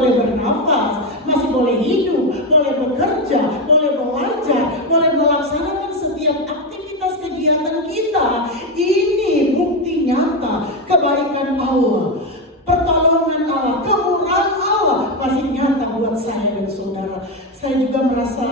boleh bernafas, masih boleh hidup, boleh bekerja, boleh belajar, boleh melaksanakan setiap aktivitas kegiatan kita. Ini bukti nyata kebaikan Allah, pertolongan Allah, kemurahan Allah masih nyata buat saya dan saudara. Saya juga merasa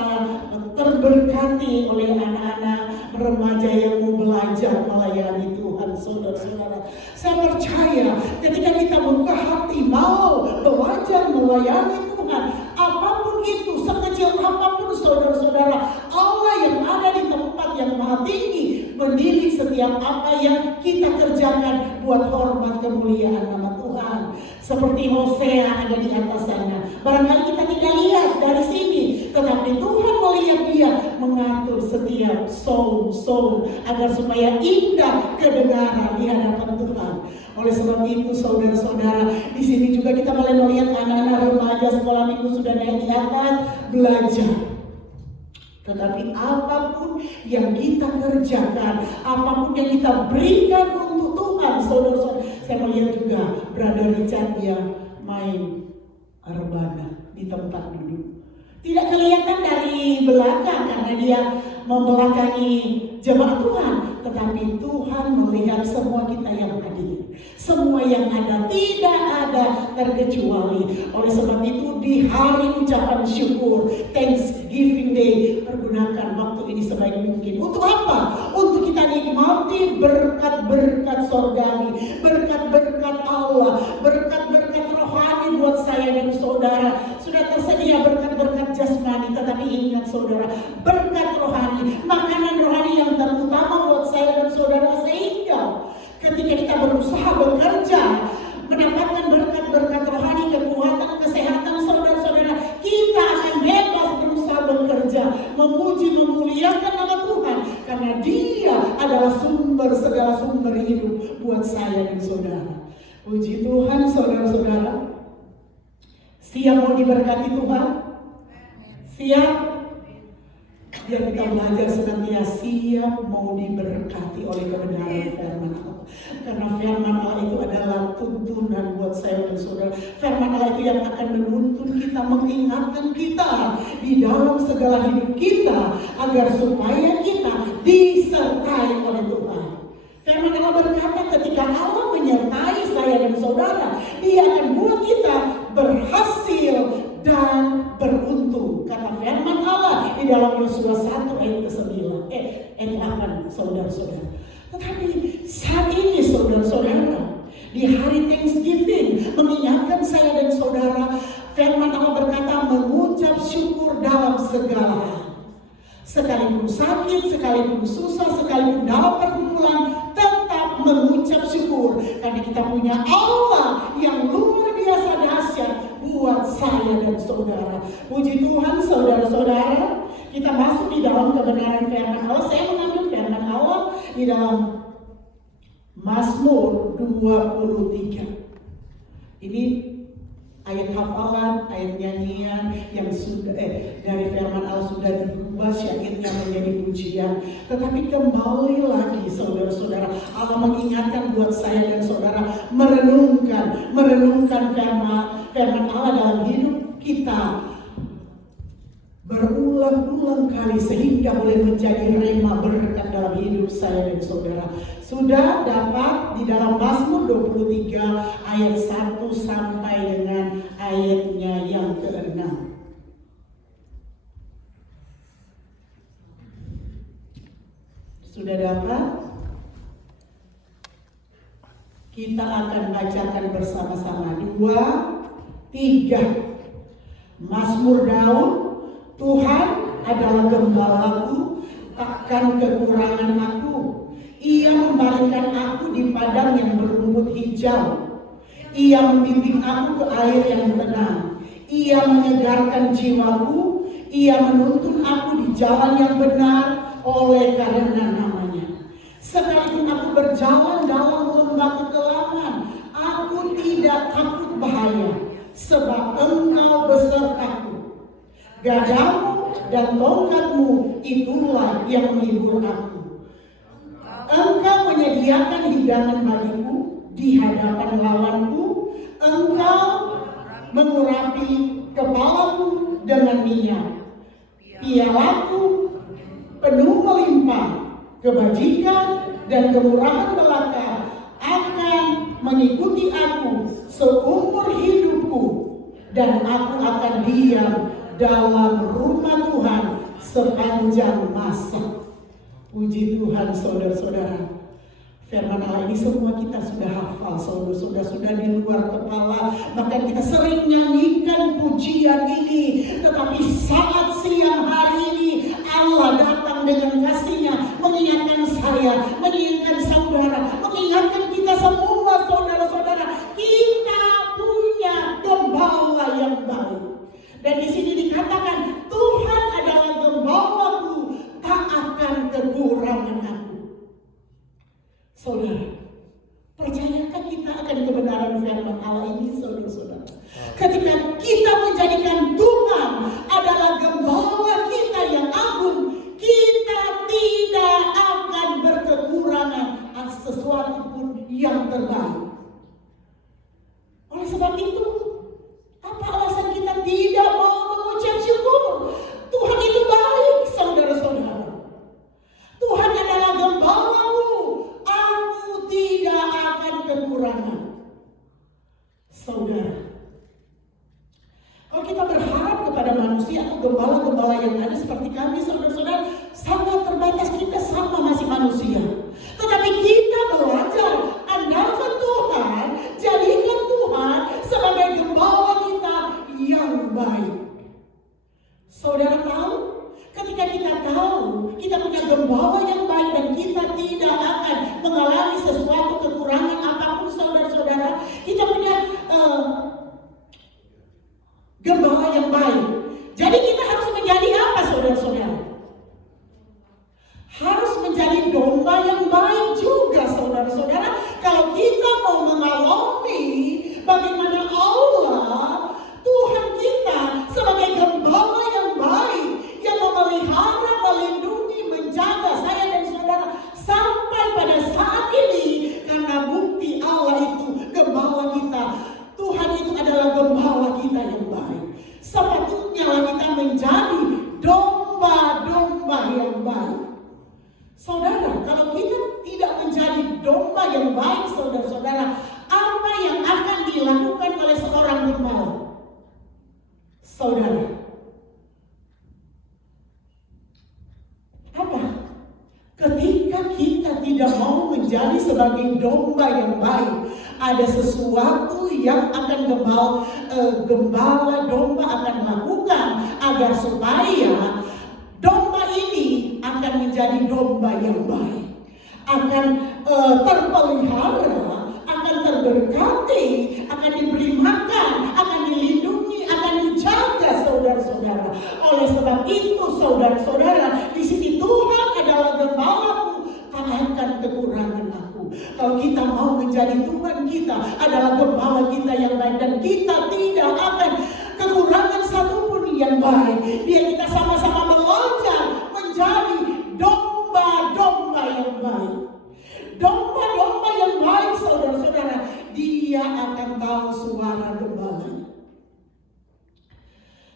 terberkati oleh anak-anak remaja yang mau belajar melayani Tuhan, saudara-saudara. Saya percaya ketika kita buka hati mau belajar melayani Tuhan, apapun itu, sekecil apapun saudara-saudara, Allah yang ada di tempat yang maha tinggi mendidik setiap apa yang kita kerjakan buat hormat kemuliaan nama Tuhan. Seperti Hosea ada di atas sana. Barangkali kita tidak lihat dari sini, tetapi Tuhan melihat dia mengatur setiap soul agar supaya indah kedengaran di hadapan Tuhan. Oleh sebab itu saudara-saudara, di sini juga kita boleh melihat anak-anak remaja sekolah minggu sudah naik di atas belajar. Tetapi apapun yang kita kerjakan, apapun yang kita berikan untuk Tuhan, saudara-saudara, saya melihat juga Brother Richard dia main rebana di tempat duduk. Tidak kelihatan dari belakang karena dia membelakangi jemaat Tuhan, tetapi Tuhan melihat semua kita yang hadir, semua yang ada, tidak ada terkecuali. Oleh sebab itu di hari ucapan syukur, Thanksgiving Day, pergunakan waktu ini sebaik mungkin. Untuk apa? Untuk kita nikmati berkat-berkat sorgawi, berkat-berkat Allah, berkat-berkat rohani buat saya dan saudara. Sudah tersedia berkat-berkat jasmani, tetapi ingat saudara, berkat rohani, makanan rohani yang terutama buat saya dan saudara, sehingga ketika kita berusaha bekerja, mendapatkan berkat-berkat rohani, kekuatan, kesehatan, saudara-saudara, kita akan bebas berusaha bekerja, memuji, memuliakan nama Tuhan, karena Dia adalah sumber segala sumber hidup buat saya dan saudara. Puji Tuhan, saudara-saudara. Siap mau diberkati Tuhan? Siap? Biar kita belajar senantiasa siap mau diberkati oleh kebenaran firman Allah. Karena firman Allah itu adalah tuntunan buat saya dan saudara. Firman Allah itu yang akan menuntun kita, mengingatkan kita di dalam segala hidup kita, agar supaya kita disertai oleh Tuhan. Firman Allah berkata, ketika Allah menyertai saya dan saudara, Dia akan buat kita berhasil dan beruntung. Kata firman Allah di dalam Yosua 1 ayat ke-9, ayat 8, saudara-saudara. Tetapi saat ini saudara-saudara, di hari Thanksgiving, mengingatkan saya dan saudara, firman Allah berkata mengucap syukur dalam segala hal. Sekalipun sakit, sekalipun susah, sekalipun dalam pergumulan, tetap mengucap syukur. Karena kita punya Allah yang luar biasa dahsyat buat saya dan saudara. Puji Tuhan, saudara-saudara, kita masuk di dalam kebenaran firman Allah. Saya mengambil firman Allah di dalam Mazmur 23. Ini ayat hafalan, ayat nyanyian yang sudah dari firman Allah sudah diubah syairnya menjadi pujian. Tetapi kembali lagi saudara-saudara, Allah mengingatkan buat saya dan saudara merenungkan firman Allah dalam hidup kita berulang-ulang kali sehingga boleh menjadi rema berkat dalam hidup saya dan saudara. Sudah dapat di dalam Mazmur 23 ayat 1 sampai dengan ayatnya yang ke-6. Sudah dapat? Kita akan bacakan bersama-sama. 2, 3. Mazmur Daud. Tuhan adalah gembalaku, takkan kekurangan aku. Ia membaringkan aku di padang yang berumput hijau. Ia membimbing aku ke air yang tenang. Ia menyegarkan jiwaku. Ia menuntun aku di jalan yang benar oleh karena namanya. Sekalipun aku berjalan dalam lembah kekelaman, aku tidak takut bahaya, sebab Engkau besertaku. Gadamu dan tongkatmu itulah yang menghibur aku. Engkau menyediakan hidangan bagiku di hadapan lawanku. Engkau mengurapi kepalaku dengan minyak. Pialaku penuh melimpah, kebajikan dan kemurahan belaka akan mengikuti aku seumur hidupku, dan aku akan diam dalam rumah Tuhan sepanjang masa. Puji Tuhan saudara-saudara. Firman Allah ini semua kita sudah hafal, saudara-saudara, sudah di luar kepala. Bahkan kita sering nyanyikan pujian ini. Tetapi saat siang hari ini Allah datang dengan kasih-Nya, mengingatkan saya, mengingatkan saudara, mengingatkan kita semua saudara-saudara, kita punya gembala yang baik. Dan di sini dikatakan Tuhan adalah gembalaku, tak akan kekurangan aku. Saudara, percayakah kita akan kebenaran firman Allah ini, saudara-saudara? Ketika kita menjadikan Tuhan adalah gembala kita yang agung, kita tidak akan berkekurangan sesuatu pun yang terbaik. Oleh sebab itu, apa alasan kita tidak mau mengucap syukur? Tuhan itu baik, saudara-saudara. Tuhan adalah gembalamu, aku tidak akan kekurangan. Saudara, kalau kita berharap kepada manusia atau gembala-gembala yang ada seperti kami, saudara-saudara, sangat terbatas. Kita sama masih manusia. Tetapi kita belajar andalkan Tuhan, jadikan Tuhan sebagai gembala kita yang baik. Saudara tahu, ketika kita tahu kita punya gembala yang baik dan kita tidak akan mengalami sesuatu kekurangan apapun, saudara-saudara, kita punya gembala yang baik. Jadi kita harus menjadi apa, saudara-saudara? Harus menjadi domba yang baik juga, saudara-saudara. Kalau kita mau mengalami bagaimana Allah, Tuhan kita sebagai gembala yang baik, yang memelihara, melindungi, menjaga saya dan saudara sampai pada saat ini, karena bukti Allah itu gembala kita. Tuhan itu adalah gembala kita yang baik. Sepatutnya kita menjadi domba-domba yang baik. Saudara, kalau kita tidak menjadi domba yang baik, saudara-saudara, apa yang akan dilakukan oleh seorang gembala? Saudara, apa? Ketika kita tidak mau menjadi sebagai domba yang baik, ada sesuatu yang akan gembala domba akan lakukan agar supaya domba ini akan menjadi domba yang baik, akan terpelihara, akan terberkati, akan diberi makan, akan dilindungi, akan dijaga, saudara-saudara. Oleh sebab itu, saudara-saudara, di sini Tuhan adalah gembalaku, tak akan kekurangan aku. Kalau kita mau menjadi Tuhan kita adalah gembala kita yang baik, dan kita tidak akan kekurangan satupun yang baik. Biar kita sama-sama belajar menjadi domba-domba yang baik. Domba-domba yang baik, saudara-saudara, dia akan tahu suara gembala.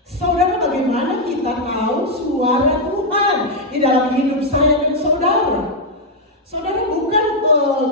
Saudara, bagaimana kita tahu suara Tuhan di dalam hidup saya dan saudara? Saudara, bukan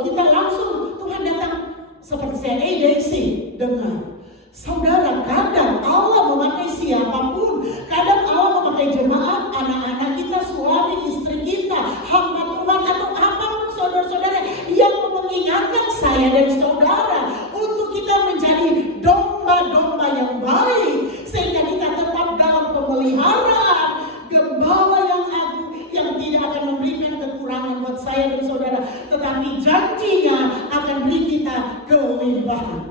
kita langsung Tuhan datang seperti saya, Daisy, dengar. Saudara, kadang Allah memakai siapapun. Kadang Allah memakai jemaat, anak-anak kita, suami, istri kita, hamba Tuhan, atau apapun, saudara-saudara, yang mengingatkan saya dan saudara untuk kita menjadi domba-domba yang baik, sehingga kita tetap dalam pemeliharaan gembala yang agung, yang tidak akan memberikan kekurangan buat saya dan saudara, tetapi janjinya akan beri kita kelimpahan.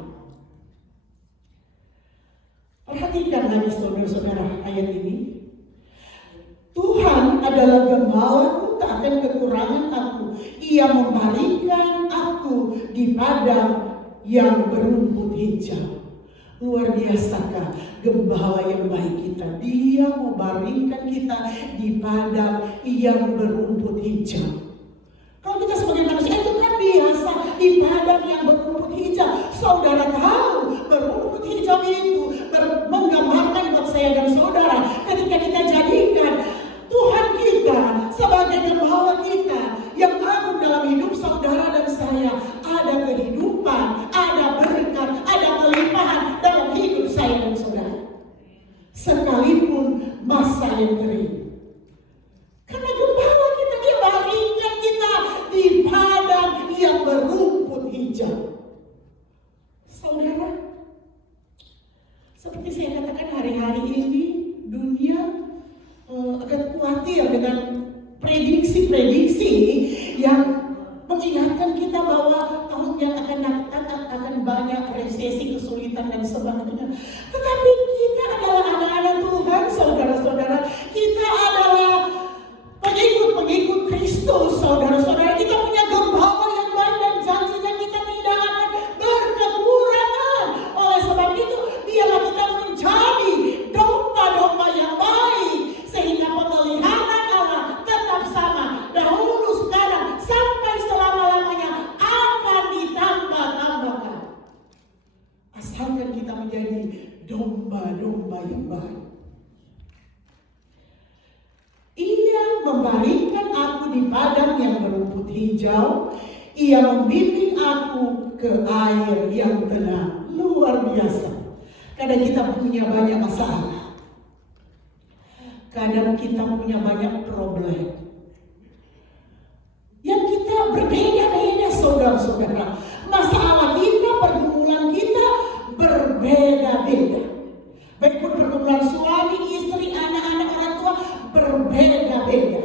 Perhatikan lagi, saudara-saudara, ayat ini. Tuhan adalah gembalaku, tak akan kekurangan aku. Ia membaringkan aku di padang yang berumput hijau. Luar biasakah gembala yang baik kita? Dia membaringkan kita di padang yang berumput hijau. Kalau kita sebagai manusia itu kan biasa di padang yang berumput hijau. Saudara tahu berumput hijau itu masa yang kering. Karena gembala kita, dia baringkan kita di padang yang berumput hijau. Saudara, seperti saya katakan, hari-hari ini dunia agak khawatir dengan prediksi-prediksi yang mengingatkan kita bahwa tahun yang akan datang akan banyak resesi, kesulitan dan sebagainya. Tetapi kita adalah anak-anak Tuhan, saudara-saudara. Kita adalah pengikut-pengikut Kristus, saudara-saudara. Kita punya gembala yang baik dan janjinya kita tidak akan berkekurangan. Oleh sebab itu, biarlah kita menjadi domba-domba yang baik, sehingga pemeliharaan Allah tetap sama, dahulu, sekarang, sampai selama-lamanya akan ditambah-tambahkan. Asalkan kita menjadi domba-domba yang baik. Ia membaringkan aku di padang yang berumput hijau. Ia membimbing aku ke air yang tenang. Luar biasa. Kadang kita punya banyak masalah. Kadang kita punya banyak problem. Yang kita berbeda-beda, saudara-saudara. Masalah kita, pergumulan kita berbeda-beda. Baik pun pergumulan suami, istri, anak-anak, orang tua berbeda-beda.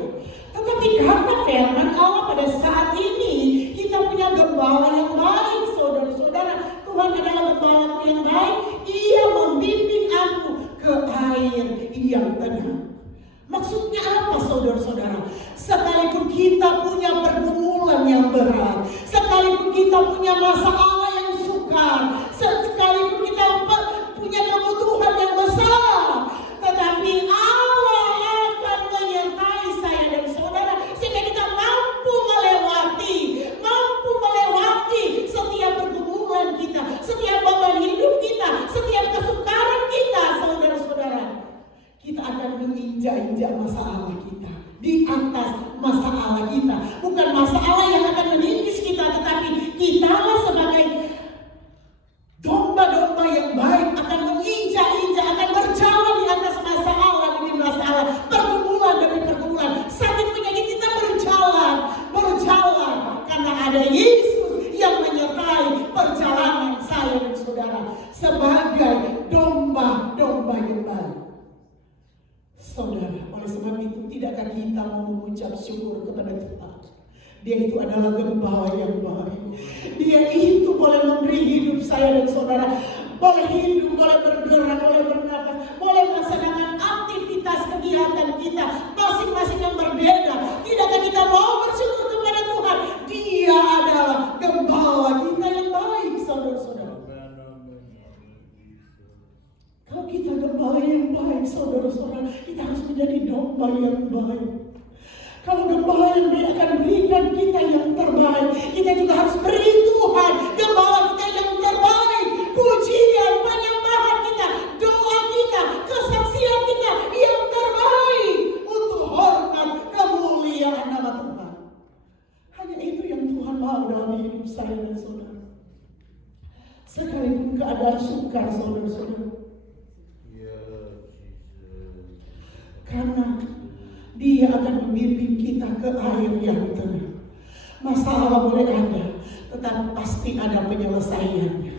Tetapi kata firman Allah pada saat ini, kita punya gembala yang baik, saudara-saudara. Tuhan adalah gembalaku yang baik. Ia membimbing aku ke air yang tenang. Maksudnya apa, saudara-saudara? Sekalipun kita punya pergumulan yang berat, sekalipun kita punya masalah yang sukar, sekalipun kita punya kebutuhan yang besar, tetapi Allah akan menyertai saya dan saudara, sehingga kita mampu melewati setiap pergumulan kita, setiap beban hidup kita, setiap kesukaran kita, saudara-saudara. Kita akan menginjak-injak masalah kita, di atas masalah kita. Bukan masalah yang akan meningkis kita, tetapi kita sebagai domba-domba yang baik akan menginjak-injak, akan berjalan di atas masalah demi masalah, pergumulan demi pergumulan. Sakit penyakit kita berjalan, karena ada Yesus yang menyertai perjalanan saya dan saudara sebagai domba-domba yang baik. Saudara, oleh sebab itu tidakkah kita mau mengucap syukur kepada Tuhan? Dia itu adalah gembala yang baik. Dia itu boleh memberi hidup saya dan saudara, boleh hidup, boleh bergerak, boleh bernafas, boleh melaksanakan aktivitas kegiatan kita masing-masing yang berbeda. Tidakkah kita mau bersyukur kepada Tuhan? Dia adalah gembala kita yang baik, saudara-saudara. Kalau kita gembala yang baik, saudara-saudara, kita harus menjadi domba yang baik. Kalau gembala yang baik akan berikan kita yang terbaik, kita juga harus beri Tuhan gembala kita yang terbaik. Pujian, penyembahan kita, doa kita, kesaksian kita yang terbaik untuk hormat kemuliaan nama Tuhan. Hanya itu yang Tuhan mau dalam hidup saya dan saudara. Sekalipun keadaan sukar, saudara-saudara. Karena Dia akan membimbing kita ke air yang tenang. Masalah boleh ada, tetapi pasti ada penyelesaiannya.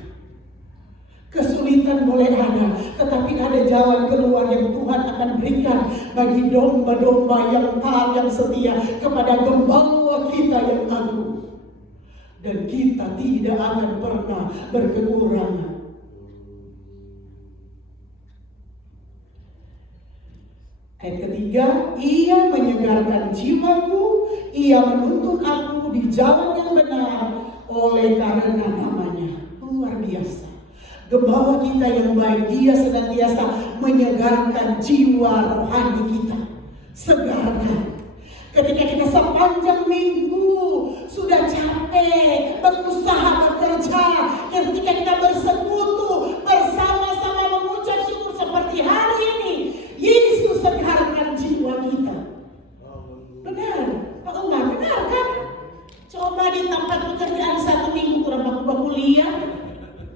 Kesulitan boleh ada, tetapi ada jalan keluar yang Tuhan akan berikan bagi domba-domba yang taat, yang setia kepada gembala kita yang agung. Dan kita tidak akan pernah berkekurangan. Ayat ketiga, ia menyegarkan jiwaku, ia menuntun aku di jalan yang benar oleh karena namanya. Luar biasa. Gembala kita yang baik, dia senantiasa menyegarkan jiwa rohani kita. Segarkan. Ketika kita sepanjang minggu sudah capek, berusaha bekerja, ketika kita bersekutu, bersama-sama mengucap syukur seperti hari ini, Yesus segarkan jiwa kita. Benar? Kalau enggak benar kan? Coba di tempat pekerjaan 1 minggu kurang baku-baku lihat,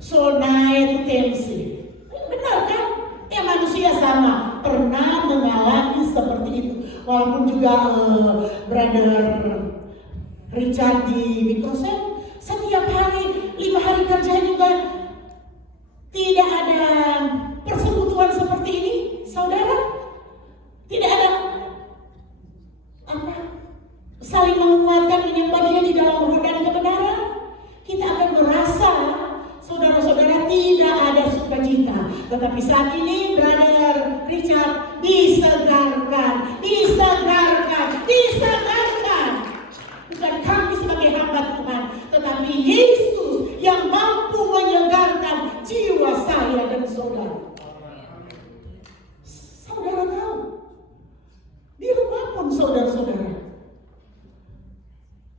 so naik tensi. Benar kan? Ya manusia sama, pernah mengalami walaupun juga Brother Richard di Microsoft setiap hari 5 hari kerja juga tidak ada persekutuan seperti ini, saudara. Tidak ada saling menguatkan bagian di dalam roh dan kebenaran. Kita akan merasa saudara-saudara tidak ada sukacita. Tetapi saat ini Brother Richard disegarkan. Bukan kami sebagai hamba Tuhan, tetapi Yesus yang mampu menyegarkan jiwa saya dan saudara. Saudara tahu, di rumah pun saudara-saudara,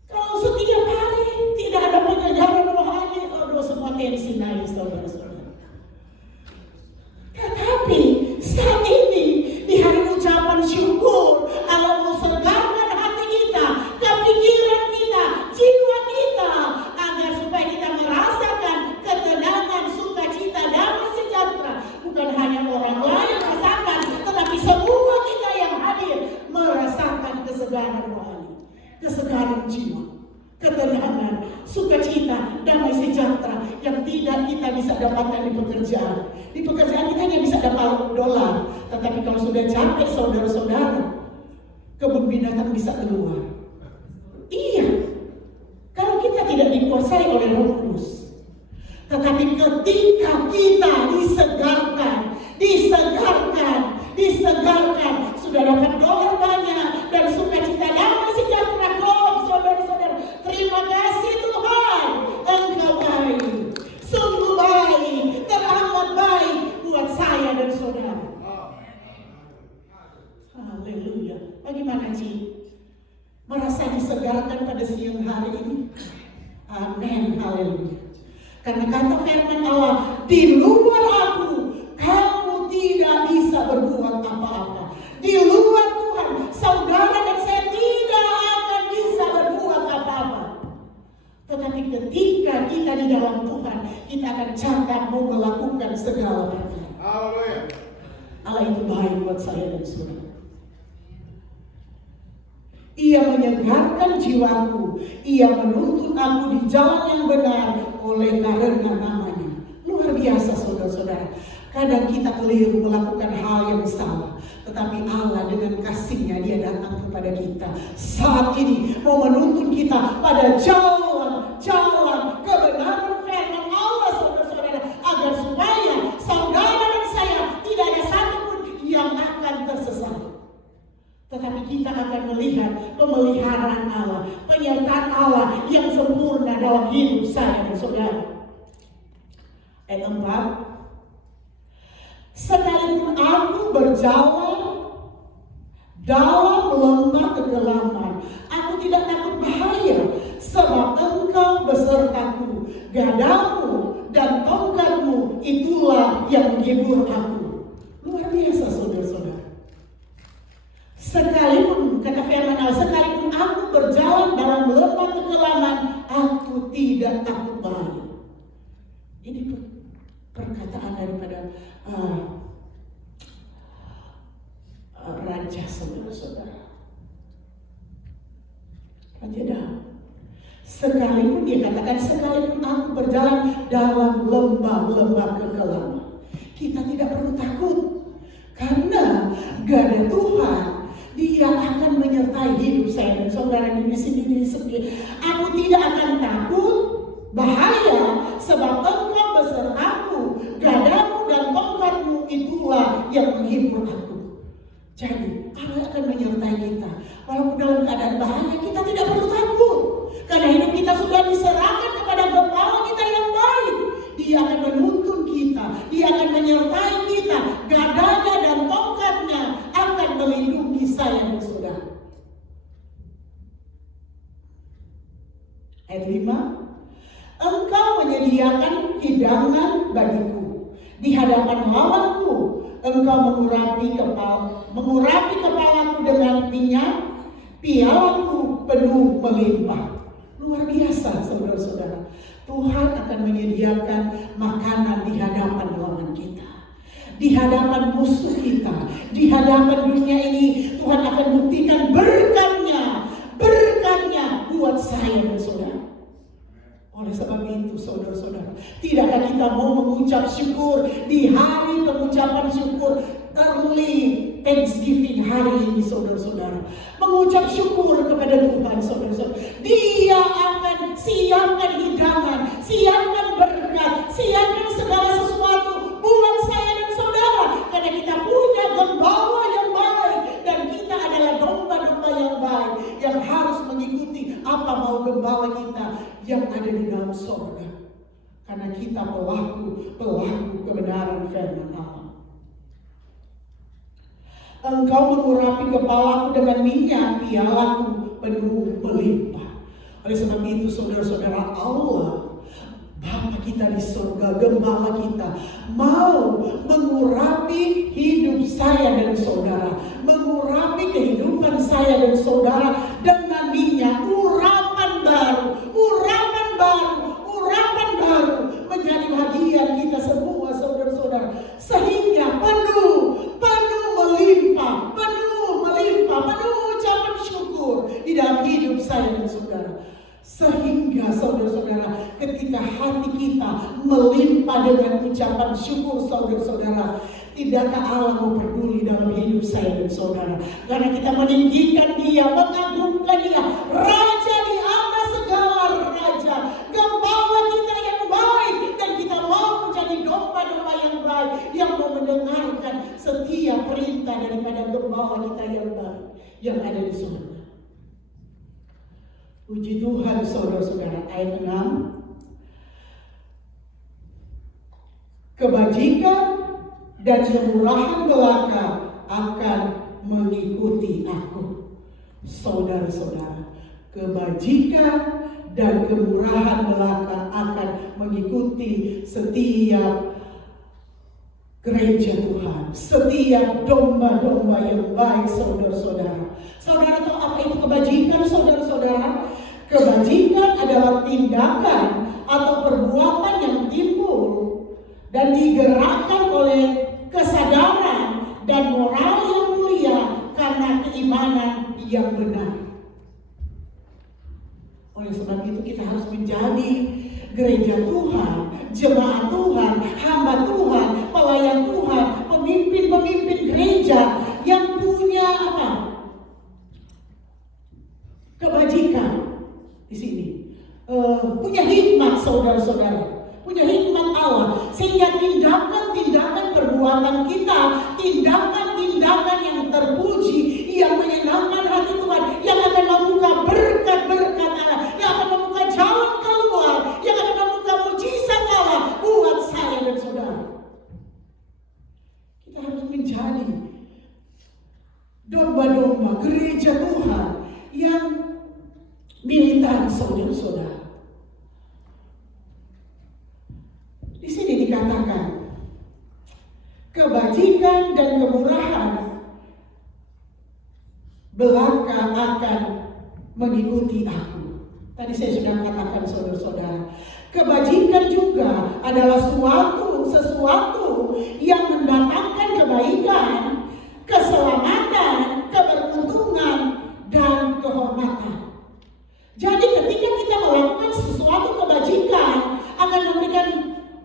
kalau setiap hari tidak ada penyegaran rohani, semua tensi naik saudara-saudara. Tetapi saat ini di hari ucapan syukur, Allah mau segarkan hati kita, kepikiran kita, jiwa kita, agar supaya kita merasakan ketenangan, sukacita, damai sejahtera. Bukan hanya orang lain merasakan, tetapi semua kita yang hadir merasakan kesegaran rohani, kesegaran jiwa, ketenangan, sukacita, damai sejahtera yang tidak kita bisa dapatkan di pekerjaan. Di pekerjaan kita hanya bisa dapat dolar, tetapi kalau sudah capek saudara-saudara, kebun binatang bisa keluar. Iya, kalau kita tidak dikuasai oleh Roh Kudus. Tetapi ketika kita disegarkan, sudah dapat dolar banyak dan sukacita, damai sejahtera, saudara-saudara. Terima kasih Tuhan, Engkau baik, sungguh baik, teramat baik buat saya dan saudara. Haleluya. Bagaimana Ci? Merasa disegarkan pada siang hari ini? Amin, haleluya. Karena kata firman Allah, di luar aku, kamu tidak bisa berbuat apa-apa. Di luar Tuhan, saudara dan saya tidak akan bisa berbuat apa-apa. Tetapi ketika kita di dalam Tuhan, kita akan cakap mau melakukan segala perkara. Haleluya. Allah itu baik buat saya dan saudara. Ia menyegarkan jiwaku, ia menuntun aku di jalan yang benar oleh karena namanya. Luar biasa saudara-saudara. Kadang kita keliru melakukan hal yang salah, tetapi Allah dengan kasih-Nya dia datang kepada kita saat ini mau menuntun kita pada jalan kebenaran firman Allah, saudara-saudara, agar supaya saudara dan saya tidak ada satupun yang akan tersesat. Tetapi kita akan melihat pemeliharaan Allah, penyertaan Allah yang sempurna dalam hidup saya dan saudara. Ayat 4. Sekalipun aku berjalan dalam lembah kegelapan, aku tidak takut bahaya, sebab Engkau besertaku, gadamu dan tongkatmu itulah yang menghibur aku. Luar biasa saudara-saudara. Sekalipun, kata firman Allah, sekalipun aku berjalan dalam lembah kegelapan, aku tidak takut bahaya. Ini perkataan daripada raja, saudara-saudara. Raja Daud. Sekalipun dia katakan, sekalipun aku berjalan dalam lembah-lembah kegelapan, kita tidak perlu takut, karena gada Tuhan, dia akan menyertai hidup saya dan saudara di sini. Aku tidak akan takut bahaya, sebab Engkau besertaku, gadamu dan tongkatmu itulah yang menghibur aku. Jadi Allah akan menyertai kita. Walaupun dalam keadaan bahaya, kita tidak perlu takut, karena hidup kita sudah diserahkan kepada Bapa kita yang baik. Dia akan menuntun kita, dia akan menyertai kita, gadanya dan tongkatnya akan melindungi saya dan saudara. Ayat 5. Engkau menyediakan hidangan bagiku di hadapan lawanku. Engkau mengurapi kepalaku dengan minyak, pialaku penuh melimpah. Luar biasa saudara-saudara. Tuhan akan menyediakan makanan di hadapan lawan kita. di hadapan musuh kita, di hadapan dunia ini, Tuhan akan buktikan berkat-Nya buat saya dan saudara. Oleh sebab itu, saudara-saudara, tidakkah kita mau mengucap syukur di hari pengucapan syukur, early Thanksgiving hari ini, saudara-saudara, mengucap syukur kepada Tuhan, saudara-saudara. Dia akan siapkan hidangan, siapkan berkat, siapkan segala sesuatu buat saya dan saudara, karena kita punya gembala yang baik, dan kita adalah domba-domba yang baik yang harus mengikuti apa mau gembala kita yang ada di dalam sorga, karena kita pelaku kebenaran firman Allah. Engkau mengurapi kepalaku dengan minyak, pialaku penuh melimpah. Oleh sebab itu, saudara-saudara, Allah Bapa kita di surga, gembala kita, mau mengurapi hidup saya dan saudara, mengurapi kehidupan saya dan saudara dengan minyak, urapan baru menjadi bagian kita semua, saudara-saudara, sehingga penuh melimpah, penuh ucapan syukur di dalam hidup saya dan saudara. Sehingga saudara-saudara, ketika hati kita melimpah dengan ucapan syukur, saudara-saudara, tidakkah Allah mau peduli dalam hidup saya dan saudara? Karena kita meninggikan Dia, mengagungkan Dia, Raja di atas segala raja, gembala kita yang baik, dan kita mau menjadi domba-domba yang baik, yang mau mendengarkan setiap perintah daripada gembala kita yang baik yang ada di surga. Puji Tuhan, saudara-saudara. Ayat 6. Kebajikan dan kemurahan belaka akan mengikuti aku. Saudara-saudara, kebajikan dan kemurahan belaka akan mengikuti setiap gereja Tuhan, setiap domba-domba yang baik, saudara-saudara. Saudara tahu apa itu kebajikan, saudara-saudara? Kebajikan adalah tindakan atau perbuatan yang timbul dan digerakkan oleh kesadaran dan moral yang mulia karena keimanan yang benar. Oleh sebab itu kita harus menjadi gereja Tuhan, jemaat Tuhan, hamba Tuhan, pelayan Tuhan, pemimpin-pemimpin gereja yang punya apa? Kebajikan di sini. Punya hikmat, saudara-saudara. Punya hikmat Allah, sehingga tindakan-tindakan perbuatan kita, tindakan-tindakan yang terpuji, yang menyenangkan hati Tuhan, yang akan membuka berkat-berkat Allah, yang akan membuka jalan keluar, yang akan membuka mujizat Allah buat saya dan saudara. Kita harus menjadi domba-domba gereja Tuhan yang militan, saudara-saudara. Di sini dikatakan kebajikan dan kemurahan belaka akan mengikuti aku. Tadi saya sudah katakan, saudara-saudara, kebajikan juga adalah sesuatu yang mendatangkan kebaikan, keselamatan, keberuntungan, dan kehormatan. Jadi ketika kita melakukan sesuatu kebajikan, akan memberikan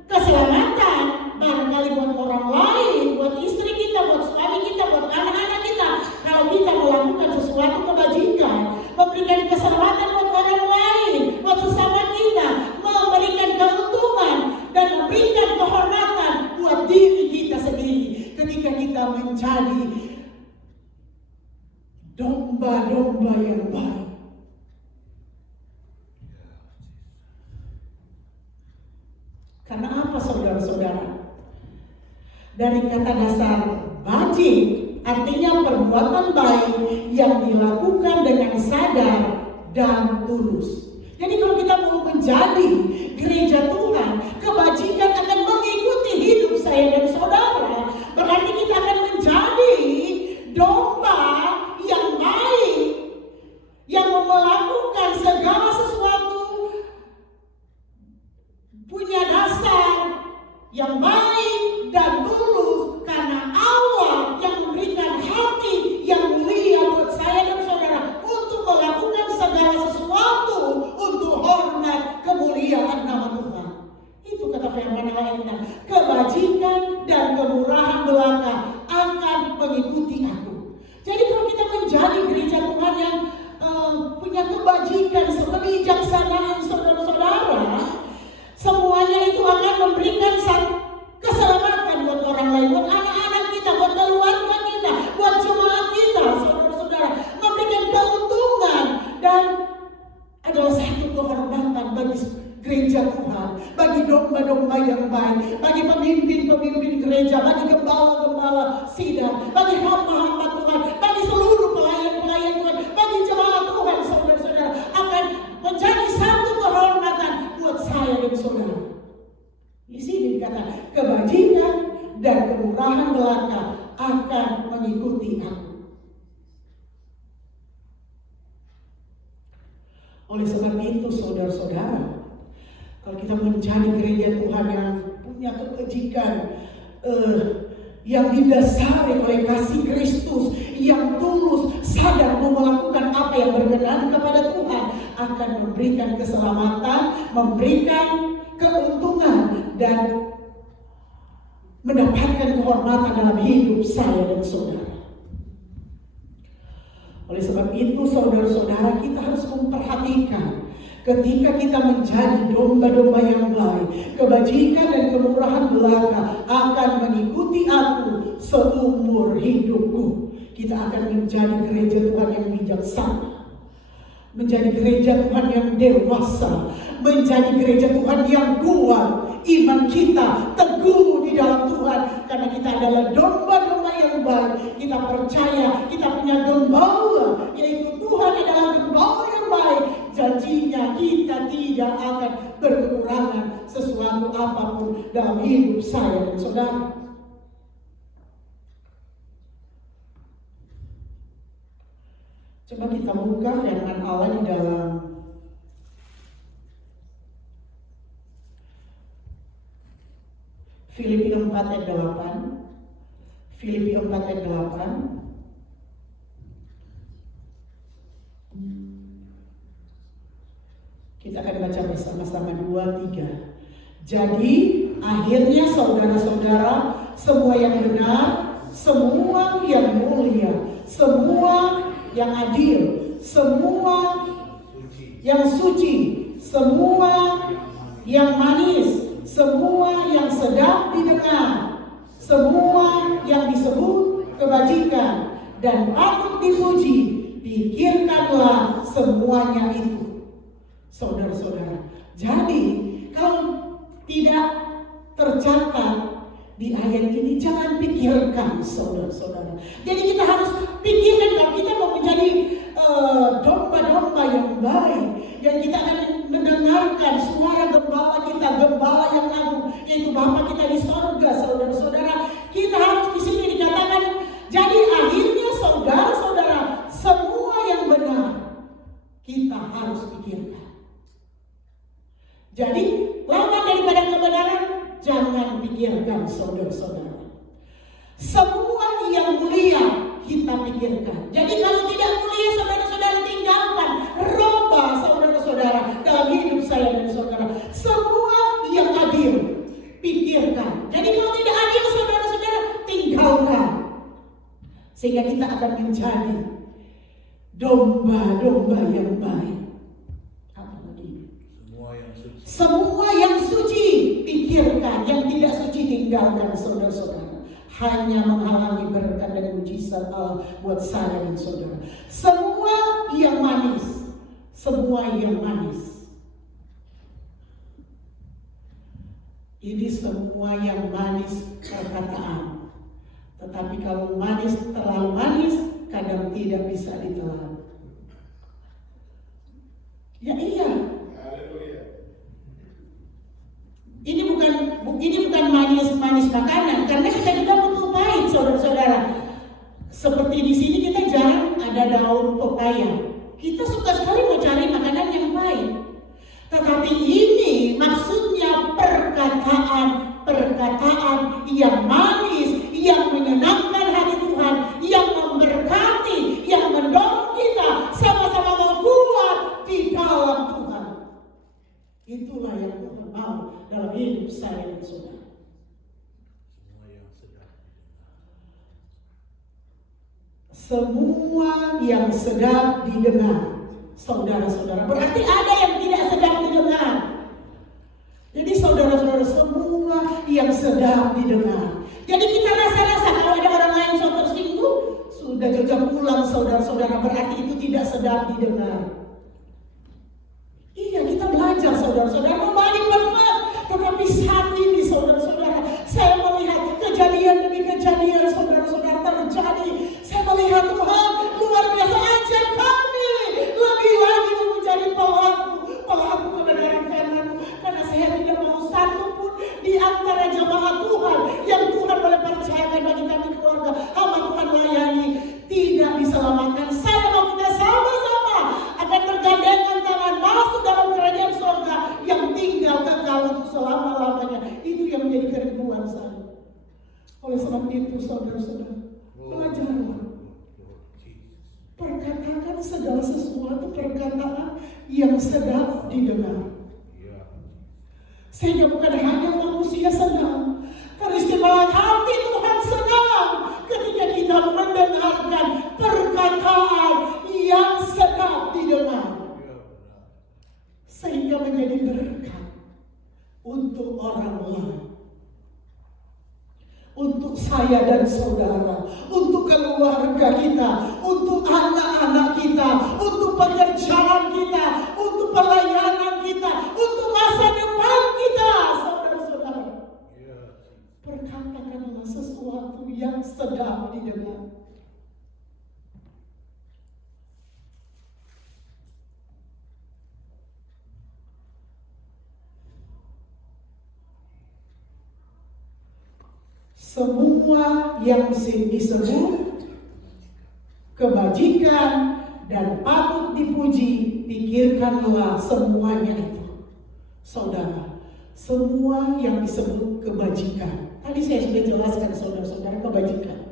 keselamatan, barangkali buat orang lain, buat istri kita, buat suami kita, buat anak-anak kita. Kalau kita melakukan sesuatu kebajikan, memberikan keselamatan buat orang lain, buat sesama kita, memberikan keuntungan dan memberikan kehormatan buat diri kita sendiri. Ketika kita menjadi domba-domba yang baik. Karena apa, saudara-saudara? Dari kata dasar bajing, artinya perbuatan baik yang dilakukan dengan sadar dan tulus. Jadi kalau kita mau menjadi gereja Tuhan, kebajikan akan mengikuti hidup saya dan saudara. Berarti kita akan menjadi domba yang baik, yang melakukan segala sesuatu punya dasar yang baik dan tulus dan kemurahan belaka akan mengikuti aku. Oleh sebab itu saudara-saudara, kalau kita menjadi gereja Tuhan yang punya kebajikan, yang didasari oleh kasih Kristus, yang tulus, sadar mau melakukan apa yang berkenan kepada Tuhan, akan memberikan keselamatan, memberikan keuntungan, dan mendapatkan kehormatan dalam hidup saya dan saudara. Oleh sebab itu saudara-saudara, kita harus memperhatikan ketika kita menjadi domba-domba yang baik, kebajikan dan kemurahan belaka akan mengikuti aku seumur hidupku. Kita akan menjadi gereja Tuhan yang bijaksana, menjadi gereja Tuhan yang dewasa, menjadi gereja Tuhan yang kuat. Iman kita teguh di dalam Tuhan, karena kita adalah domba-domba yang baik. Kita percaya kita punya gembala, yaitu Tuhan adalah gembala yang baik. Janjinya kita tidak akan berkekurangan sesuatu apapun dalam hidup saya dan saudara. Coba kita buka firman Allah di dalam Filipi 4 ayat 8. Filipi 4 ayat 8. Kita akan baca bersama-sama 2, 3. Jadi akhirnya saudara-saudara, semua yang benar, semua yang mulia, semua yang adil, semua yang suci, semua yang manis, semua yang sedap didengar, semua yang disebut kebajikan dan patut dipuji, pikirkanlah semuanya itu. Saudara-saudara, jadi kalau tidak tercatat di ayat ini, jangan pikirkan saudara-saudara. Jadi kita harus pikirkan kalau kita mau menjadi domba-domba yang baik, yang kita akan mendengarkan suara gembala kita, gembala yang agung, yaitu Bapa kita di sorga. Saudara-saudara, kita harus di sini dikatakan, jadi akhirnya saudara-saudara, semua yang benar kita harus pikirkan. Jadi lawan daripada kebenaran jangan pikirkan saudara-saudara. Semua yang mulia kita pikirkan. Jadi kalau tidak mulia saudara-saudara tinggalkan. Robah saudara-saudara dalam hidup saya dan saudara. Semua yang adil pikirkan. Jadi kalau tidak adil saudara-saudara tinggalkan. Sehingga kita akan menjadi domba-domba yang baik. Semua yang suci pikirkan, yang tidak suci tinggalkan saudara-saudara. Hanya menghalangi berkat dan mujizat Allah buat saya dan saudara. Semua yang manis, semua yang manis. Ini semua yang manis perkataan. Tetapi kalau manis terlalu manis, kadang tidak bisa ditelan. Ya iya. Ini bukan manis makanan, karena kita juga butuh pahit, saudara-saudara. Seperti di sini kita jarang ada daun pepaya. Kita suka sekali mau cari makanan yang pahit. Tetapi ini maksudnya perkataan yang manis, yang menyenangkan hati Tuhan, yang memberkati, yang mendorong kita sama-sama kuat di dalam Tuhan. Itulah yang Tuhan mau dalam hidup saya dan saudara. Semua yang sedap didengar, saudara-saudara. Berarti ada yang tidak sedap didengar. Jadi saudara-saudara, semua yang sedap didengar. Jadi kita rasa-rasa kalau ada orang lain yang tersinggung, sudah jajak pulang saudara-saudara, berarti itu tidak sedap didengar. Iya, kita belajar saudara-saudara, nobody perfect. Tetapi saat ini saudara-saudara, saya melihat kejadian demi kejadian saudara-saudara terjadi. Saya melihat Tuhan luar biasa ajar kami lebih lagi menjadi pelaku kebenaran firman-Mu. Karena saya tidak mau satu pun di antara jemaat Tuhan yang Tuhan boleh percaya itu saudara-saudara. Belajarlah. Perkatakan segala sesuatu perkataan yang sedap didengar. Sehingga bukan hanya manusia senang, keristimewaan hati Tuhan senang ketika kita mendengarkan perkataan yang sedap didengar. Sehingga menjadi berkat untuk orang lain. Untuk saya dan saudara, untuk keluarga kita, untuk anak-anak kita, untuk pekerjaan kita, untuk pelayanan kita, untuk masa depan kita, saudara-saudara. Perkatakanlah sesuatu yang sedap didengar. Semua yang disebut kebajikan dan patut dipuji, pikirkanlah semuanya itu. Saudara, semua yang disebut kebajikan. Tadi saya sudah jelaskan saudara-saudara, kebajikan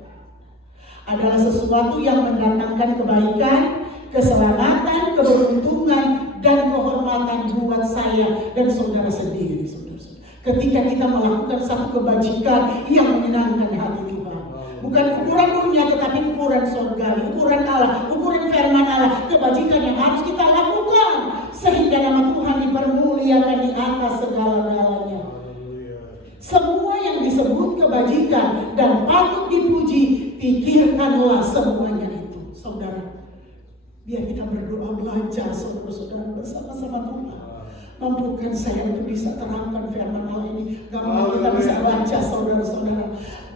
adalah sesuatu yang mendatangkan kebaikan, keselamatan, keberuntungan, dan kehormatan buat saya dan saudara sendiri, saudara-saudara. Ketika kita melakukan satu kebajikan yang menyenangkan hati Tuhan. Bukan ukuran dunia, tetapi ukuran surgawi, ukuran Allah, ukuran firman Allah. Kebajikan yang harus kita lakukan sehingga nama Tuhan dipermuliakan di atas segala-galanya. Semua yang disebut kebajikan dan patut dipuji, pikirkanlah semuanya itu. Saudara, biar kita berdoa, belajar saudara-saudara bersama-sama Tuhan. Mampukan saya untuk bisa terangkan firman Allah ini. Gampang kita bisa baca saudara-saudara.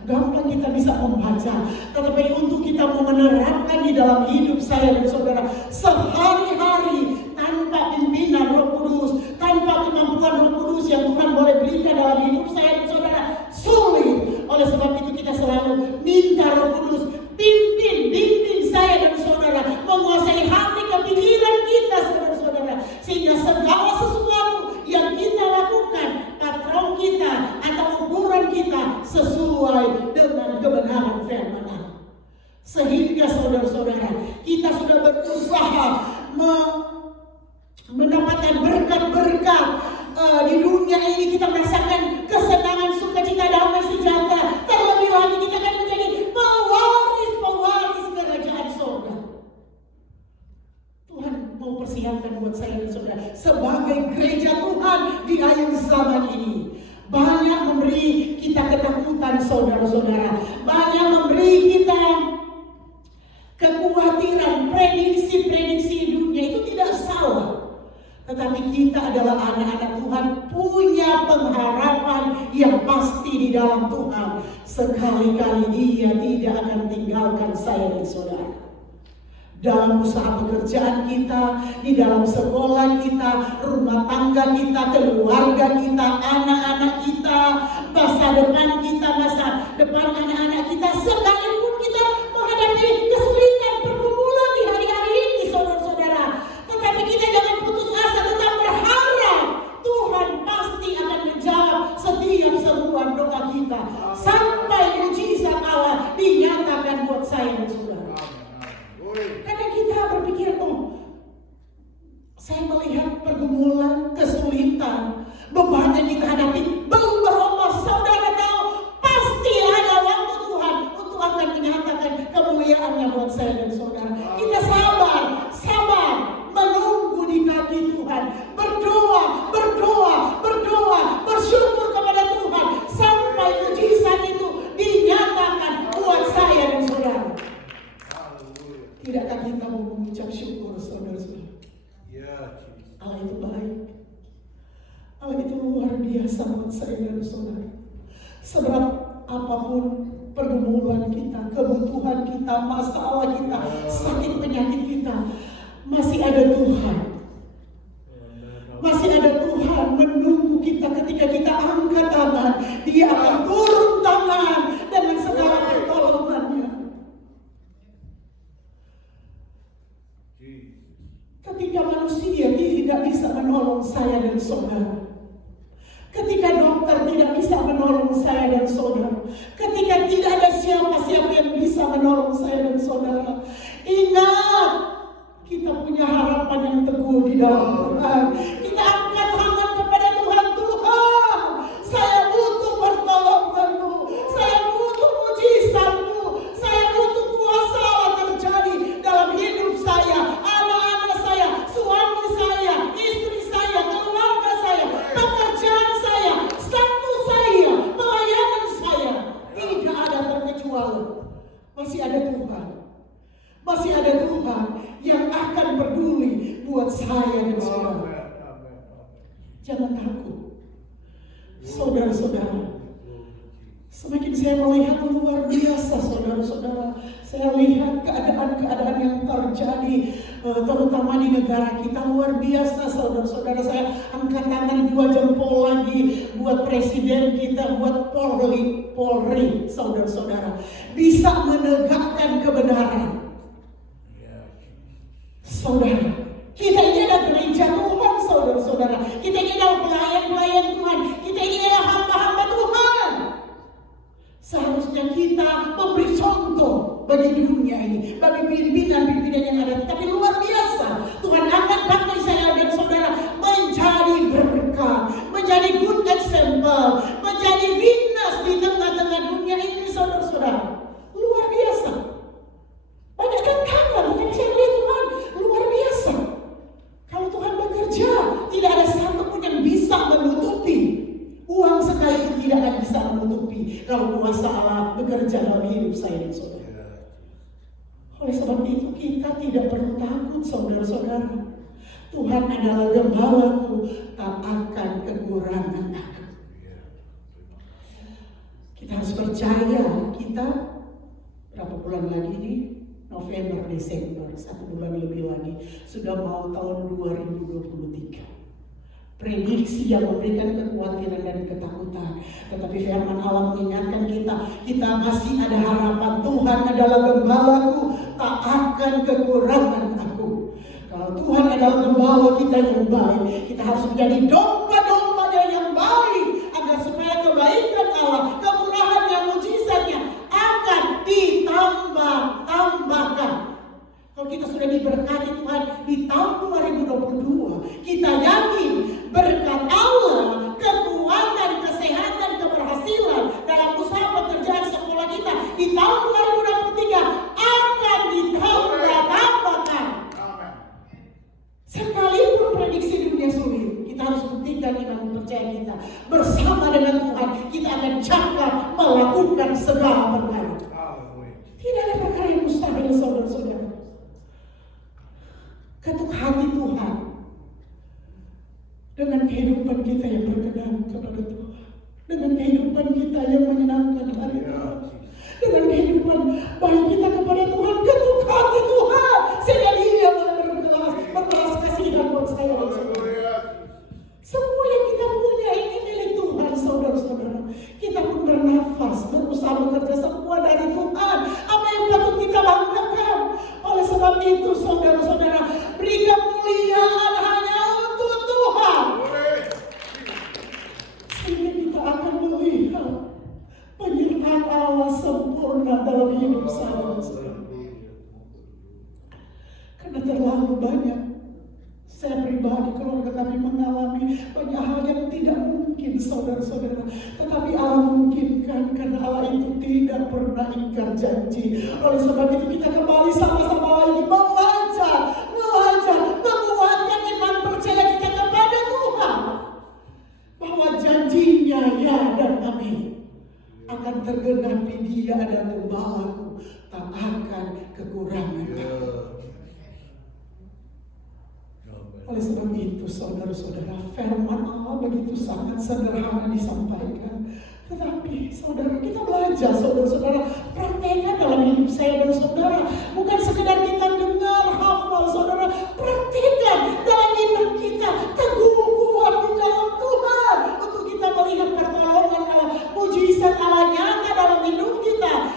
Gampang kita bisa membaca. Tetapi untuk kita mau menerapkan di dalam hidup saya dan saudara sehari-hari tanpa pimpinan Roh Kudus, tanpa kemampuan Roh Kudus yang Tuhan boleh berikan dalam hidup saya dan saudara, sulit. Oleh sebab itu kita selalu minta Roh Kudus pimpin, bimbing saya dan saudara, menguasai hati kepikiran kita saudara-saudara, sehingga segala sesuatu yang kita lakukan, patron kita atau ukuran kita sesuai dengan kebenaran firman Allah. Sehingga saudara-saudara, kita sudah berusaha mendapatkan berkat-berkat di dunia ini. Kita merasakan kesenangan, sukacita, damai, sejahtera. Terlebih lagi kita akan menjadi pewaris kerajaan surga. Tuhan mau persiapkan buat saya dan saudara sebagai gereja Tuhan di akhir zaman ini. Banyak memberi kita ketakutan saudara-saudara. Banyak memberi kita kekhawatiran, prediksi dunia. Itu tidak salah. Tetapi kita adalah anak-anak Tuhan, punya pengharapan yang pasti di dalam Tuhan. Sekali-kali Dia tidak akan tinggalkan saya dan saudara. Dalam usaha pekerjaan kita, di dalam sekolah kita, rumah tangga kita, keluarga kita, anak-anak kita, masa depan anak-anak kita, sekalipun kita menghadapi kesulitan pergumulan di hari-hari ini saudara-saudara. Tetapi kita jangan putus asa, tetap berharap Tuhan pasti akan menjawab setiap seruan doa kita sampai mujizat Allah dinyatakan buat saya dan saudara. Kadang kita berpikir, saya melihat pergumulan, kesulitan, beban yang kita hadapi belum berubah. Saudara tahu, pasti ada waktu Tuhan untuk akan menyatakan kemuliaannya buat saya dan saudara. Kita sabar, menunggu di kaki Tuhan, berdoa, bersyukur kepada Tuhan sampai mujizat itu dinyatakan buat saya dan saudara. Tidakkah kita mau mengucap syukur saudara-saudara? Allah itu baik. Allah itu luar biasa buat saya dan saudara. Seberat apapun pergumulan kita, kebutuhan kita, masalah kita, sakit penyakit kita, masih ada Tuhan. Masih ada Tuhan menunggu kita ketika kita angkat tangan. Dia akan turun tangan dengan segala pertolongannya. Ketika manusia tidak bisa menolong saya dan saudara, ketika dokter tidak bisa menolong saya dan saudara, ketika tidak ada dalam Tuhan. Kita angkat tangan kepada Tuhan. Tuhan, saya butuh pertolongan-Mu, saya butuh mujizat-Mu, saya butuh kuasa Allah terjadi dalam hidup saya, anak-anak saya, suami saya, istri saya, keluarga saya, pekerjaan saya, status saya, pelayanan saya. Tidak ada terkecuali. Masih ada Tuhan. Masih ada Tuhan yang akan peduli buat saya dan saudara. Jangan takut. Saudara-saudara, semakin saya melihat luar biasa saudara-saudara, saya lihat keadaan-keadaan yang terjadi terutama di negara kita luar biasa saudara-saudara. Saya angkat tangan 2 jempol lagi buat presiden kita, buat Polri saudara-saudara, bisa menegakkan kebenaran. Saudara, kita ini adalah gereja Tuhan saudara-saudara, kita ini adalah pelayan-pelayan Tuhan, kita ini adalah hamba-hamba Tuhan. Seharusnya kita memberi contoh bagi dunia ini, bagi pimpinan-pimpinan yang ada. Tapi luar biasa, Tuhan akan pakai saya dan saudara menjadi berkat, menjadi good example, menjadi witness di tengah-tengah dunia ini saudara-saudara. Luar biasa. Banyak tantangan, bukan saya lihat Tuhan luar biasa. Kalau Tuhan bekerja, tidak ada satupun yang bisa menutupi. Uang sekalipun tidak akan bisa menutupi kalau kuasa Allah bekerja dalam hidup saya dan saudara. Oleh sebab itu kita tidak perlu takut saudara-saudara. Tuhan adalah gembalaku, tak akan kekurangan aku. Kita harus percaya, kita berapa bulan lagi nih? November, Desember, 1 bulan lebih lagi, sudah mau tahun 2023. Prediksi yang memberikan kekhawatiran dan ketakutan, tetapi firman Allah mengingatkan kita masih ada harapan. Tuhan adalah gembalaku, tak akan kekurangan aku. Kalau Tuhan adalah gembala kita yang baik, kita harus menjadi domba-dombanya yang baik, agar supaya kebaikan Allah, kemurahannya, mujizatnya akan ditambah-tambahkan. Kalau kita sudah diberkati Tuhan di tahun 2022, kita yakin berkat Allah, kekuatan, kesehatan, keberhasilan dalam usaha pekerjaan sekolah kita di tahun 2023 akan ditambah-tambahkan. Sekalipun prediksi dunia sulit, kita harus buktikan iman percaya kita. Bersama dengan Tuhan, kita akan cakap melakukan segala perkara. Tidak ada perkara yang mustahil saudara-saudara. Ketuk hati Tuhan dengan kehidupan kita yang berkenan kepada Tuhan, dengan kehidupan kita yang menyenangkan hati Tuhan, dengan kehidupan baik kita kepada Tuhan. Ketuk hati Tuhan sehingga Dia berbelas kasihan buat saya dan saudara. Semua yang kita punya ini milik Tuhan saudara-saudara. Kita pun bernafas, berusaha bekerja, semua dari Tuhan. Apa yang patut kita banggakan? Oleh sebab itu saudara-saudara, beri kemuliaan hanya untuk Tuhan, sehingga kita akan melihat penyertaan Allah sempurna dalam hidup saya dan saudara. Karena terlalu banyak saya pribadi, keluarga kami mengalami banyak hal yang tidak mungkin saudara-saudara, tetapi Allah mungkinkan karena Allah itu tidak pernah ingkar janji. Oleh sebab itu kita kembali sama-sama lagi belajar, menguatkan iman percaya kita kepada Tuhan, bahwa janjinya ya dan amin akan tergenapi. Dia adalah gembalaku, tak akan kekurangan. Oleh sebab itu saudara-saudara, firman Allah begitu sangat sederhana disampaikan, tetapi saudara, kita belajar saudara-saudara, praktekkan dalam hidup saya dan saudara. Bukan sekedar kita dengar, hafal saudara, praktekkan dalam iman kita, teguh kuat di dalam Tuhan, untuk kita melihat pertolongan Allah, mujizat Allah nyata dalam hidup kita.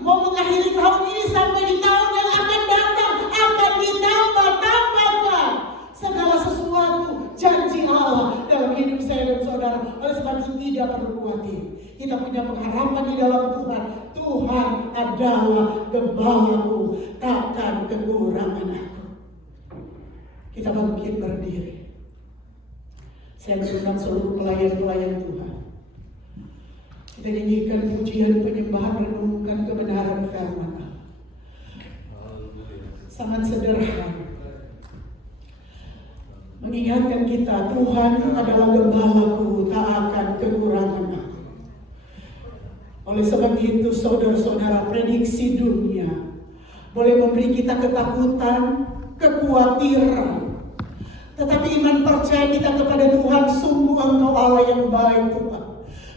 Mau mengakhiri tahun ini sampai di tahun yang akan datang, akan ditambah-tambahkan segala sesuatu janji Allah dalam hidup saya dan saudara. Oleh sebab itu tidak perlu khawatir. Kita punya pengharapan di dalam Tuhan. Tuhan adalah gembalaku, takkan kekurangan aku. Kita bangkit berdiri. Saya mengundang seluruh pelayan-pelayan Tuhan. Kita nyanyikan pujian penyembahan, renungkan kebenaran firman Allah. Sangat sederhana. Mengingatkan kita, Tuhan adalah gembalaku, tak akan kekurangan aku. Oleh sebab itu, saudara-saudara, prediksi dunia boleh memberi kita ketakutan, kekhawatiran. Tetapi iman percaya kita kepada Tuhan, sungguh Engkau Allah yang baik Tuhan.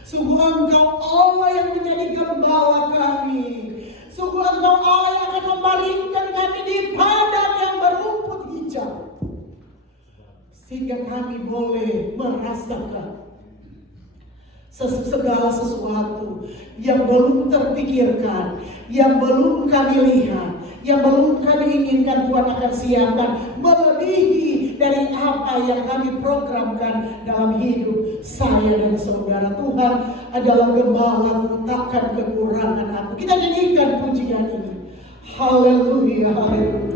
Sungguh Engkau Allah yang menjadi gembala kami. Sungguh Engkau Allah yang akan membaringkan kami di padang yang berumput hijau. Sehingga kami boleh merasakan segala sesuatu yang belum terpikirkan, yang belum kami lihat, yang belum kami inginkan. Tuhan akan siapkan melebihi dari apa yang kami programkan dalam hidup saya dan saudara. Tuhan adalah gembalaku, takkan kekurangan aku. Kita nyanyikan pujian ini. Haleluya, haleluya.